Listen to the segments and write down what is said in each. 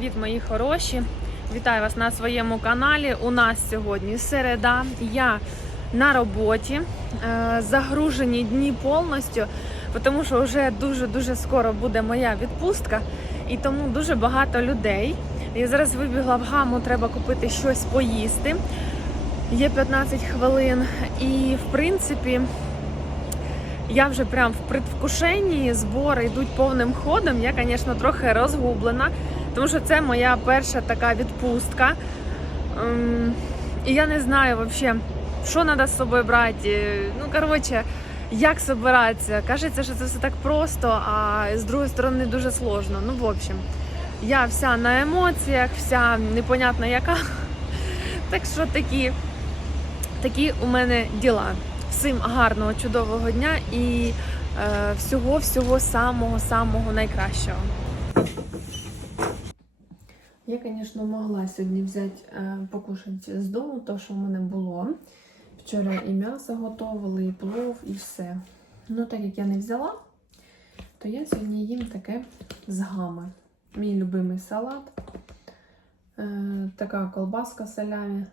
привіт, мої хороші! Вітаю вас на своєму каналі. У нас сьогодні середа. Я на роботі, е, загружені дні повністю, тому що вже дуже-дуже скоро буде моя відпустка, і тому дуже багато людей. Я зараз вибігла в гаму, треба купити щось поїсти. Є 15 хвилин, і в принципі. Я вже прям в предвкушенні, збори йдуть повним ходом. Я, звісно, трохи розгублена, тому що це моя перша така відпустка. Ем, І я не знаю взагалі, що треба з собою брати. Ну, коротше, як збиратися. Кажеться, що це все так просто, а з другої сторони дуже сложно. Ну, в общем, я вся на емоціях, вся непонятна яка. Так що такі, такі у мене діла. Всім гарного, чудового дня і е, всього-всього самого-самого найкращого. Я, звісно, могла сьогодні взяти е, покушати з дому, то, що в мене було. Вчора і м'ясо готували, і плов, і все. Ну, так як я не взяла, то я сьогодні їм таке з гами. Мій любимий салат, е, така колбаска з салями.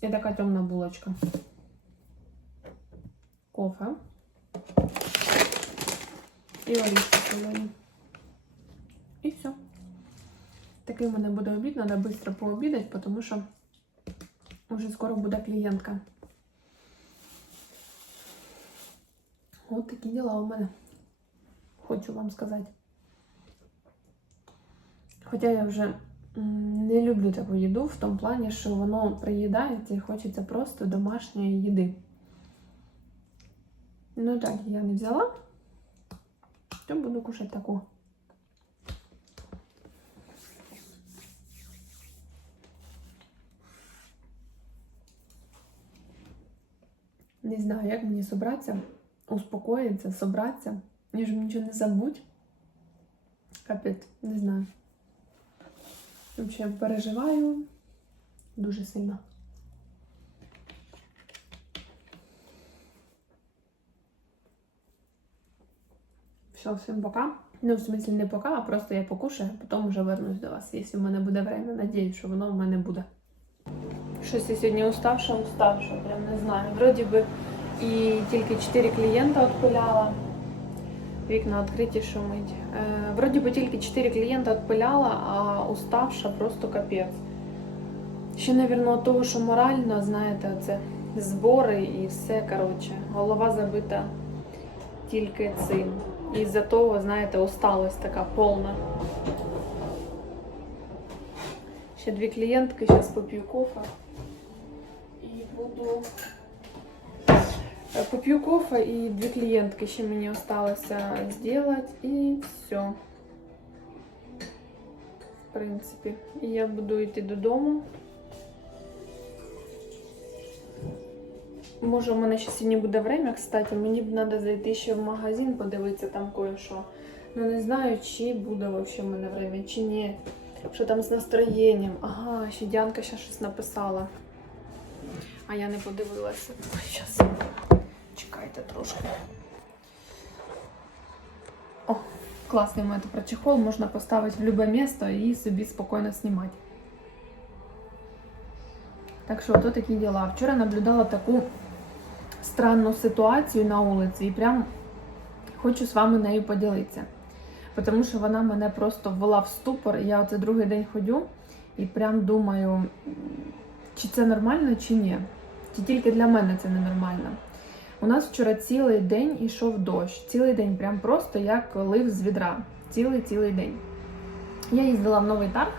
І така темна булочка. Кофе. І орішки солені. І все. Такий у мене буде обід, треба швидко пообідати, тому що вже скоро буде клієнтка. От такі діла у мене. Хочу вам сказати. Хоча я вже не люблю таку їду в тому плані, що воно приїдається і хочеться просто домашньої їди. Ну так, я не взяла, то буду кушати таку. Не знаю, як мені собратися, успокоїтися, собратися, ніж нічого не забудь. Капець, не знаю. Взагалі переживаю дуже сильно. Все, всім пока. Ну, в смысле, не пока, а просто я покушаю, а потім вже вернусь до вас. Якщо в мене буде время, надіюсь, що воно в мене буде. Щось я сьогодні уставша, уставша, прям не знаю. Вроді би і тільки 4 клієнта відпиляла. Вікна відкриті шумить. Е, вроді би тільки 4 клієнта відпиляла, а уставша просто капець. Ще, мабуть, від того, що морально, знаєте, це збори і все, коротше, голова забита тільки цим. І з-за того, знаєте, усталость така повна. Ще дві клієнтки, зараз поп'ю кофе і буду. Поп'ю кофе і дві клієнтки ще мені осталося зробити і все. В принципі, і я буду йти додому. Може, у мене ще сьогодні буде время, кстати, мені б треба зайти ще в магазин, подивитися там кое-що. Ну не знаю, чи буде взагалі в мене время, чи ні. Що там з настроєнням. Ага, ще Діанка ще щось написала. А я не подивилася. Ой, щас. Чекайте трошки. О, класний у мене про чехол, можна поставити в будь-яке місце і собі спокійно знімати. Так що, ото такі діла. Вчора наблюдала таку странну ситуацію на вулиці і прям хочу з вами нею поділитися. Тому що вона мене просто ввела в ступор. Я оце другий день ходю і прям думаю, чи це нормально, чи ні. Чи тільки для мене це ненормально. У нас вчора цілий день йшов дощ. Цілий день, прям просто як лив з відра. Цілий-цілий день. Я їздила в новий тарг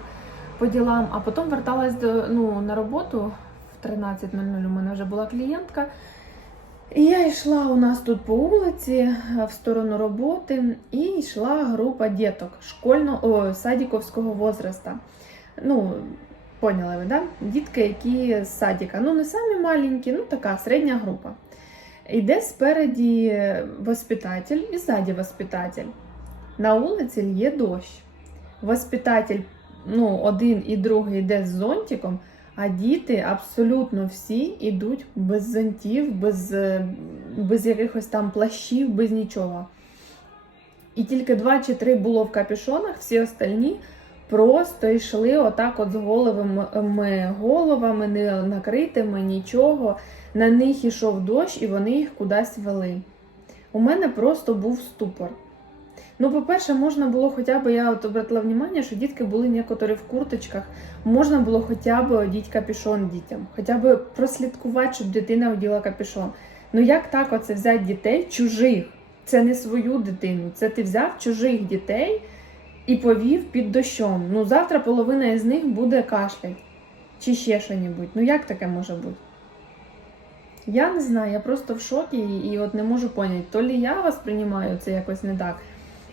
по ділам, а потім верталась до, ну, на роботу в 13.00 у мене вже була клієнтка. І я йшла у нас тут по вулиці в сторону роботи, і йшла група діток школьного садіковського возраста. Ну, поняли ви, да? Дітки, які з садіка. Ну, не самі маленькі, ну така середня група. Йде спереді воспитатель і ззаді воспитатель. На вулиці є дощ. Воспитатель, ну, один і другий йде з зонтиком, а діти абсолютно всі йдуть без зонтів, без, без якихось там плащів, без нічого. І тільки два чи три було в капюшонах, всі остальні просто йшли отак от з головами головами, не накритими, нічого. На них ішов дощ, і вони їх кудись вели. У мене просто був ступор. Ну, по-перше, можна було хоча б, я от обратила внимание, що дітки були некоторі в курточках, можна було хоча б одіть капюшон дітям, хоча б прослідкувати, щоб дитина оділа капюшон. Ну як так оце взяти дітей чужих? Це не свою дитину, це ти взяв чужих дітей і повів під дощом. Ну завтра половина із них буде кашлять чи ще що-небудь. Ну як таке може бути? Я не знаю, я просто в шокі і, і от не можу поняти, то лі я вас приймаю це якось не так.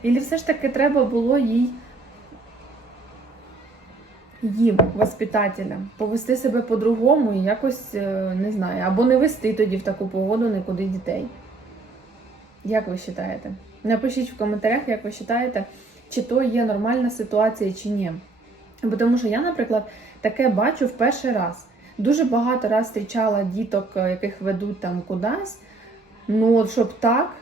Ілі все ж таки треба було їй їм, воспитателям, повести себе по-другому і якось, е, не знаю, або не вести тоді в таку погоду нікуди дітей. Як ви вважаєте? Напишіть в коментарях, як ви вважаєте, чи то є нормальна ситуація, чи ні. Бо Тому що я, наприклад, таке бачу в перший раз. Дуже багато раз зустрічала діток, е, яких ведуть там кудись. Ну, щоб так,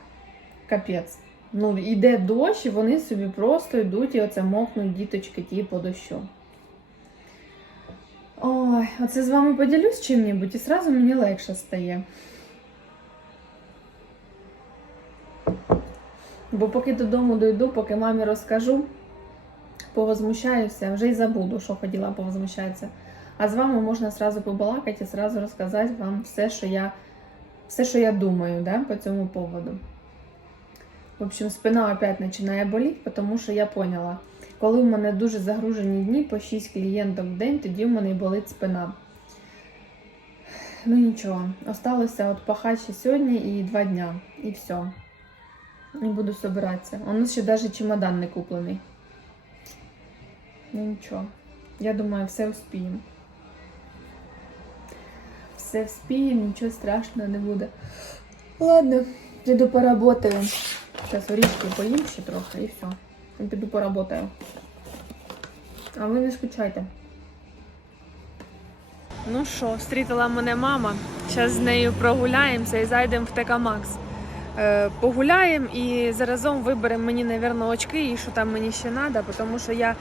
капець. Ну, іде дощ, і вони собі просто йдуть і оце мокнуть діточки ті по дощу. Ой, оце з вами поділюсь чим-небудь, і зразу мені легше стає. Бо поки додому дойду, поки мамі розкажу, повозмущаюся, вже й забуду, що хотіла повозмущатися. А з вами можна сразу побалакати і сразу розказати вам все, що я, все, що я думаю да, по цьому поводу. В общем, спина опять починає боліти, тому що я поняла, коли в мене дуже загружені дні по 6 клієнтів в день, тоді в мене болить спина. Ну нічого, осталося от пахати сьогодні і два дня, і все. І буду собиратися. У нас ще навіть чемодан не куплений. Ну нічого. Я думаю, все успіємо. Все вспіємо, нічого страшного не буде. Ладно, піду поработаю. Зараз орішки поїм ще трохи і все. І піду поработаю. А ви не скучайте. Ну що, встрітила мене мама. Зараз з нею прогуляємося і зайдемо в ТК Макс. Е, погуляємо і заразом виберемо мені, мабуть, очки і що там мені ще треба, тому що я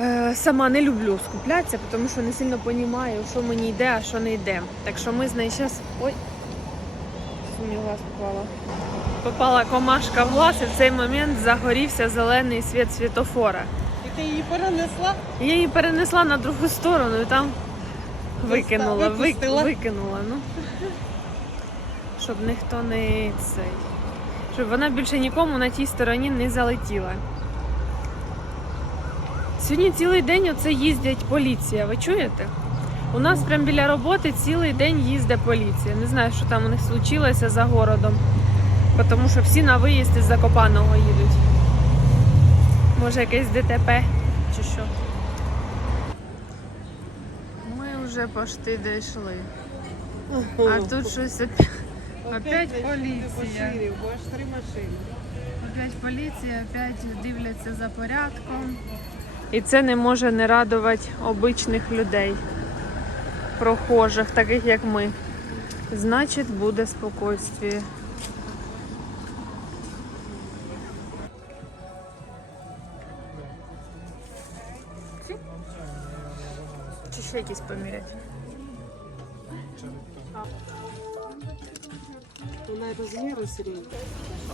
е, сама не люблю скуплятися, тому що не сильно розумію, що мені йде, а що не йде. Так що ми з нею зараз. Ой, мені в глаз попала. Попала комашка в глаз і в цей момент загорівся зелений світ світофора. І ти її перенесла? Я її перенесла на другу сторону і там викинула, випустила? викинула. Ну. Щоб ніхто не цей. Щоб вона більше нікому на тій стороні не залетіла. Сьогодні цілий день оце їздять поліція, ви чуєте? У нас прямо біля роботи цілий день їздить поліція. Не знаю, що там у них случилося за городом. Тому що всі на виїзд із Закопаного їдуть. Може якесь ДТП чи що. Ми вже пошти дійшли. А тут щось опять, опять поліція. Три машини. Опять поліція, опять дивляться за порядком. І це не може не радувати обичних людей, прохожих, таких як ми. Значить, буде спокійствие. Чи ще якісь поміряти?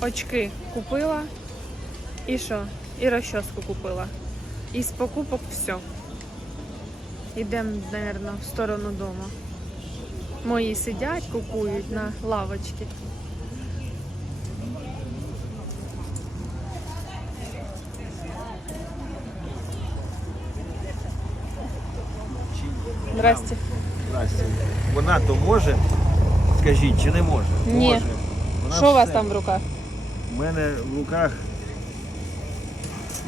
Очки купила. І що? І розчоску купила. І з покупок все. Йдемо, мабуть, в сторону дому. Мої сидять, купують на лавочці. Здрасте. Здрасте. Вона то може, скажіть, чи не може? Ні. Може. Вона Що у вас все. там в руках? У мене в руках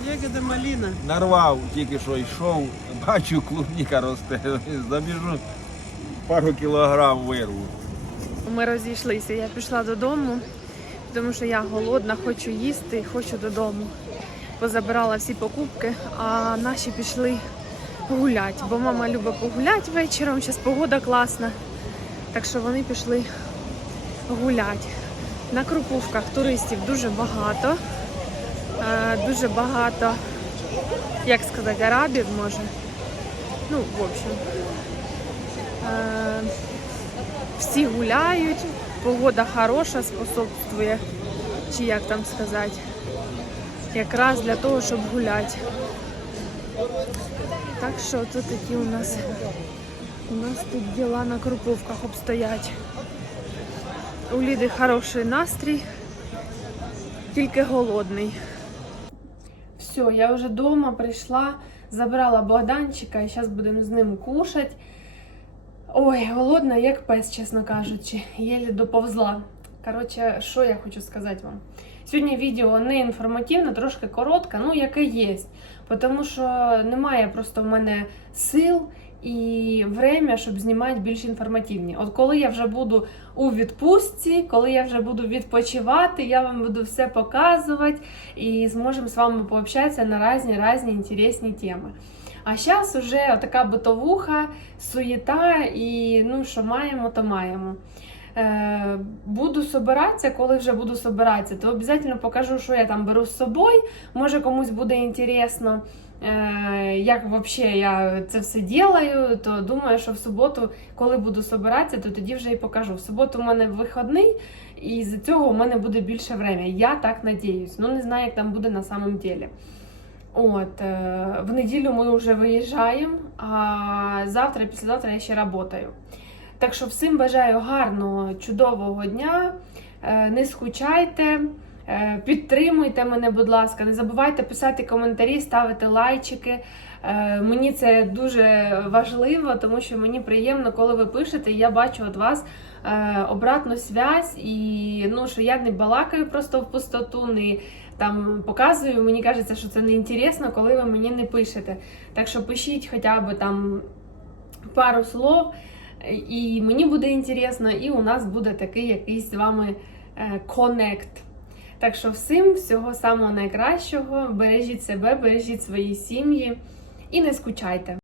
Ягода маліна. нарвав, тільки що йшов, бачу, клубніка росте. Забіжу, пару кілограм вирву. Ми розійшлися. Я пішла додому, тому що я голодна, хочу їсти, хочу додому. Позабирала всі покупки, а наші пішли гуляти, бо мама любить погуляти вечором. Зараз погода класна. Так що вони пішли гуляти. На Крупувках туристів дуже багато. Е, дуже багато, як сказати, арабів може. Ну, в общем. Е, всі гуляють, погода хороша, способствує, чи як там сказати, якраз для того, щоб гуляти. Так що тут такі у нас у нас тут діла на Круповках обстоять. У Ліди хороший настрій, тільки голодний. Все, я вже вдома прийшла, забрала Богданчика і зараз будемо з ним кушати. Ой, голодна, як пес, чесно кажучи, єлі доповзла. Коротше, що я хочу сказати вам? Сьогодні відео не інформативне, трошки коротке, ну яке є. Тому що немає просто в мене сил і время, щоб знімати більш інформативні. От коли я вже буду у відпустці, коли я вже буду відпочивати, я вам буду все показувати і зможемо з вами пообщатися на різні різні інтересні теми. А зараз вже така битовуха, суєта, і ну, що маємо, то маємо. Е, буду собиратися, коли вже буду собиратися, то обов'язково покажу, що я там беру з собою. Може комусь буде інтересно, е, як взагалі я це все ділаю, то думаю, що в суботу, коли буду собиратися, то тоді вже і покажу. В суботу у мене вихідний, і з цього у мене буде більше время. Я так надіюсь. Ну не знаю, як там буде на самом деле. От, е, в неділю ми вже виїжджаємо, а завтра післязавтра я ще працюю. Так що всім бажаю гарного, чудового дня. Е, Не скучайте, е, підтримуйте мене, будь ласка, не забувайте писати коментарі, ставити лайчики. Е, Мені це дуже важливо, тому що мені приємно, коли ви пишете, я бачу від вас обратну зв'язь, і ну, що я не балакаю просто в пустоту, не там показую. Мені кажеться, що це не інтересно, коли ви мені не пишете. Так що пишіть хоча б там пару слов, і мені буде інтересно, і у нас буде такий якийсь з вами конект. коннект. Так що всім всього самого найкращого. Бережіть себе, бережіть свої сім'ї і не скучайте.